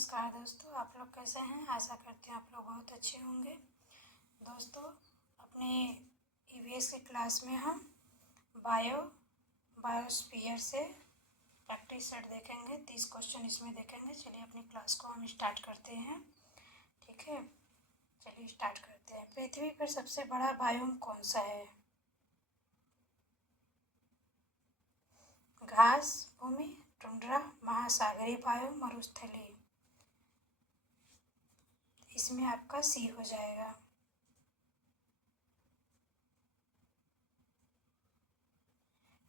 नमस्कार दोस्तों, आप लोग कैसे हैं। आशा करते हैं आप लोग बहुत अच्छे होंगे। दोस्तों, अपने ईवीएस की क्लास में हम बायोस्फीयर से प्रैक्टिस सेट देखेंगे। 30 क्वेश्चन इसमें देखेंगे। चलिए अपनी क्लास को हम स्टार्ट करते हैं। ठीक है, चलिए स्टार्ट करते हैं। पृथ्वी पर सबसे बड़ा बायोम कौन सा है? घास भूमि, टुंड्रा, महासागरीय बायोम, मरुस्थलीय। इसमें आपका सी हो जाएगा।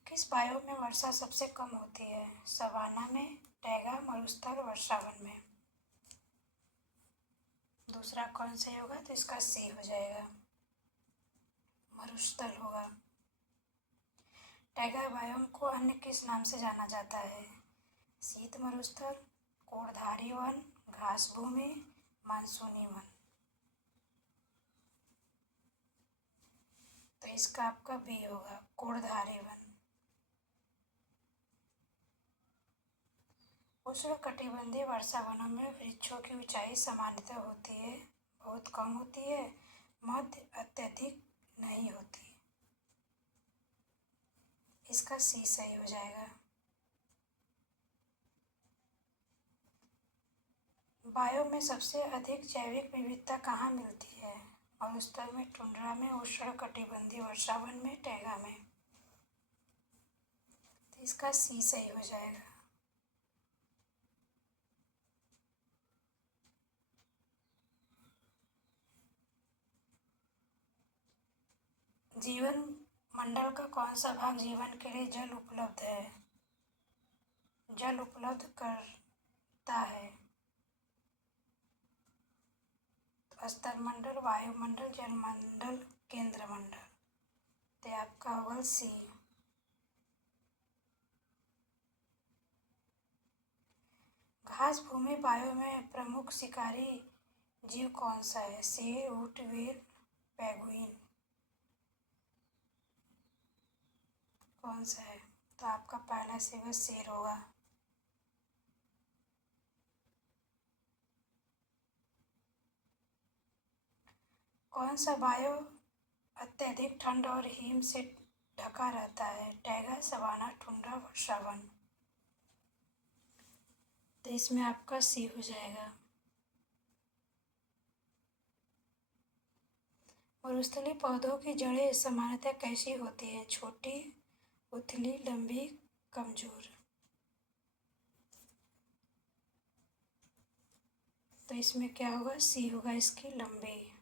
किस बायोम में वर्षा सबसे कम होती है? सवाना में, टैगा, मरुस्थल, वर्षावन में। दूसरा कौन सही होगा? तो इसका सी हो जाएगा, मरुस्थल होगा। टैगा बायोम को अन्य किस नाम से जाना जाता है? शीत मरुस्थल, कोड़धारी वन, घास भूमि, मानसूनी वन। तो इसका आपका बी होगा, कोड़धारी वन। उष्णकटिबंधीय वर्षा वनों में वृक्षों की ऊंचाई सामान्यतः होती है, बहुत कम होती है, मध्य, अत्यधिक नहीं होती। इसका सी सही हो जाएगा। बायोम में सबसे अधिक जैविक विविधता कहाँ मिलती है? मरुस्थल में, टुंड्रा में, उष्णकटिबंधीय वर्षावन में, टैगा में। तो इसका सी सही हो जाएगा। जीवन मंडल का कौन सा भाग जीवन के लिए जल उपलब्ध है? जल उपलब्ध करता है? तो स्तरमंडल, वायुमंडल, जलमंडल, केंद्रमंडल। तो आपका होगा सी। घास भूमि बायो में प्रमुख शिकारी जीव कौन सा है? शेर, ऊंट, व्हेल, पेंगुइन। कौन सा है? तो आपका पहला से वह शेर होगा। कौन सा बायो अत्यधिक ठंड और हिम से ढका रहता है? टैगा, सवाना, टुंड्रा, वर्षावन। तो इसमें आपका सी हो जाएगा। मरुस्थलीय पौधों की जड़ें सामान्यतः कैसी होती हैं? छोटी, उथली, लंबी, कमजोर। तो इसमें क्या होगा? सी होगा, इसकी लंबी।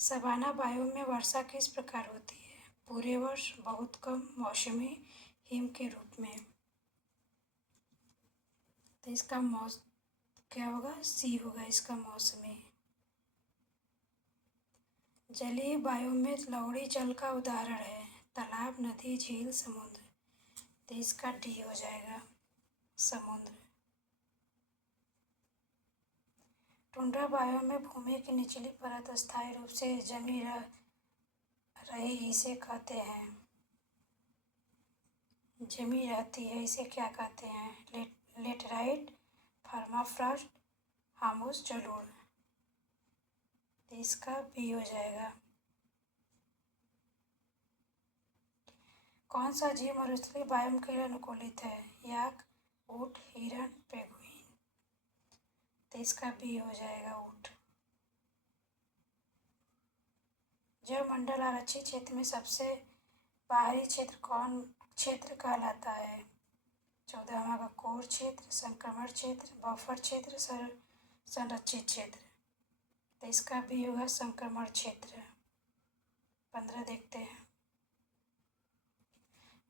सवाना बायोम में वर्षा किस प्रकार होती है? पूरे वर्ष, बहुत कम, मौसमी, हिम के रूप में। तो इसका क्या होगा? सी होगा, इसका मौसमी। जलीय बायोम में लवणीय जल का उदाहरण है? तालाब, नदी, झील, समुद्र। तो इसका डी हो जाएगा, समुद्र। टुंड्रा बायोम में भूमि की निचली परत अस्थायी रूप से जमी रही इसे कहते हैं? जमी रहती है इसे क्या कहते हैं? लेटराइट, परमाफ्रॉस्ट, हामूस, जलोढ़। तो इसका बी हो जाएगा। कौन सा जीव मरुस्थलीय बायोम के लिए अनुकूलित है? याक, ऊंट, हिरण, पेंगुइन। तो इसका बी हो जाएगा, ऊंट। जलमंडल आरक्षित क्षेत्र में सबसे बाहरी क्षेत्र कौन क्षेत्र कहलाता है? 14वां का कोर क्षेत्र, संक्रमण क्षेत्र, बफर क्षेत्र, संरक्षित क्षेत्र। तो इसका भी होगा संक्रमण क्षेत्र। 15 देखते हैं।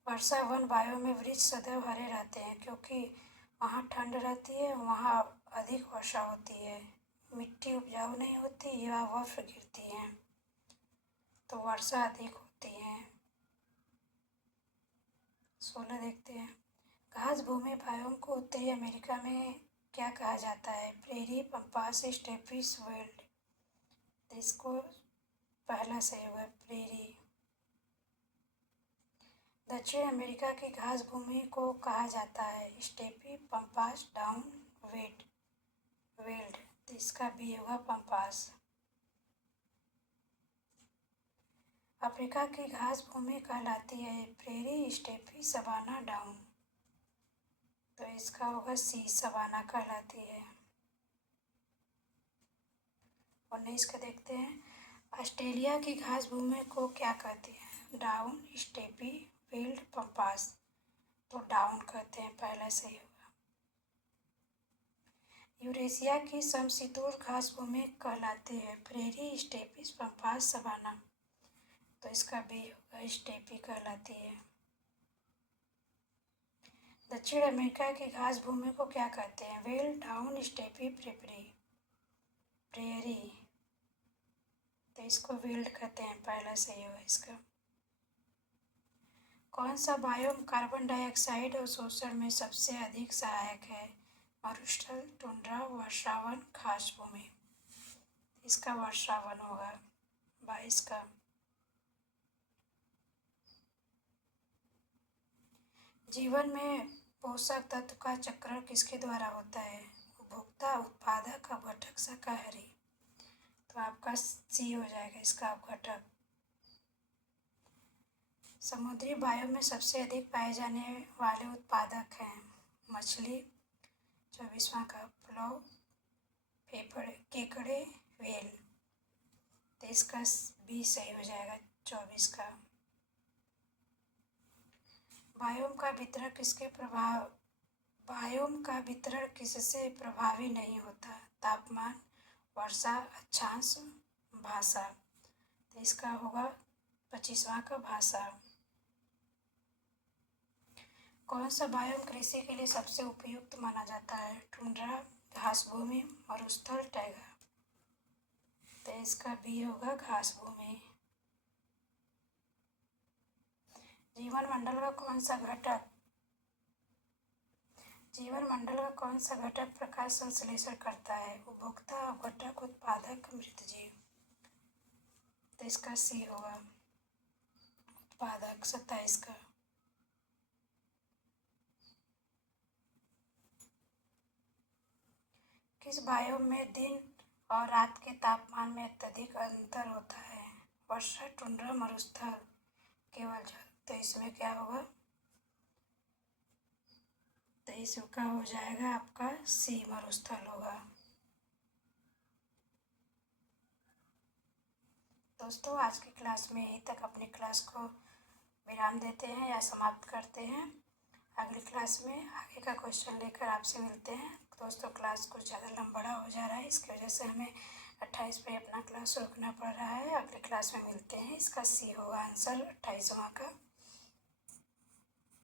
वर्षा वन बायो में वृक्ष सदैव हरे रहते हैं क्योंकि वहाँ ठंड रहती है, वहाँ अधिक वर्षा होती है, मिट्टी उपजाऊ नहीं होती या बर्फ गिरती है, तो वर्षा अधिक होती है। 16 देखते हैं। घास भूमि बायोम को उत्तरी अमेरिका में क्या कहा जाता है? Prairie, pampas, steppes, veld. तो इसको पहला सही होगा, प्रेरी। दक्षिण अमेरिका की घास भूमि को कहा जाता है स्टेपी, पम्पास, डाउन वेल्ड। तो इसका बी होगा पम्पास। अफ्रीका की घास भूमि कहलाती है प्रेरी, स्टेपी, सवाना, डाउन। तो इसका होगा सी, सवाना कहलाती है। 19 का देखते हैं, ऑस्ट्रेलिया की घास भूमि को क्या कहते हैं? Down, steppe, weld, Pampas. तो डाउन कहते हैं, पहला सही होगा। यूरेशिया की समशीतोष्ण घास भूमि कहलाती है प्रेरी, स्टेपी, पम्पास, सवाना। तो इसका बी होगा, स्टेपी कहलाती है। दक्षिण अमेरिका की घास भूमि को क्या कहते हैं? Well, down, steppe, prairie. तो इसको वेल्ड कहते हैं, पहला सही होगा इसका। कौन सा बायोम कार्बन डाइऑक्साइड अवशोषण में सबसे अधिक सहायक है? मरुस्थल, टुंड्रा, वर्षावन, घास भूमि। इसका वर्षावन होगा, 22 का। जीवन में पोषक तत्व का चक्रण किसके द्वारा होता है? उपभोक्ता, उत्पादक, अपघटक, शाकाहारी। तो आपका सी हो जाएगा इसका, अपघटक। समुद्री बायोम में सबसे अधिक पाए जाने वाले उत्पादक हैं मछली, 24वां का, पुलाव, केकड़े, व्हेल। तो इसका बी सही हो जाएगा, 24 का। बायोम का वितरण किससे प्रभावी नहीं होता? तापमान, वर्षा, अक्षांश, भाषा। तो इसका होगा 25वां का, भाषा। कौन सा बायोम कृषि के लिए सबसे उपयुक्त माना जाता है? टुंड्रा, घास भूमि, मरुस्थल, टैगा। तो इसका बी होगा, घास भूमि। जीवन मंडल का कौन सा घटक प्रकाश संश्लेषण करता है? उपभोक्ता, अपघटक, उत्पादक, मृतजीव। तो इसका सी होगा, उत्पादक, 27 का। किस बायोम में दिन और रात के तापमान में अत्यधिक अंतर होता है? वर्षा, टुंड्रा, मरुस्थल, केवल जल। तो इसमें क्या होगा? तो इसका हो जाएगा आपका सी, मरुस्थल होगा। दोस्तों, आज की क्लास में यहीं तक अपनी क्लास को विराम देते हैं या समाप्त करते हैं। अगली क्लास में आगे का क्वेश्चन लेकर आपसे मिलते हैं। दोस्तों, क्लास कुछ ज़्यादा लंबा हो जा रहा है, इसकी वजह से हमें 28 पे अपना क्लास रोकना पड़ रहा है। अगली क्लास में मिलते हैं। इसका सी होगा आंसर, 28वां का।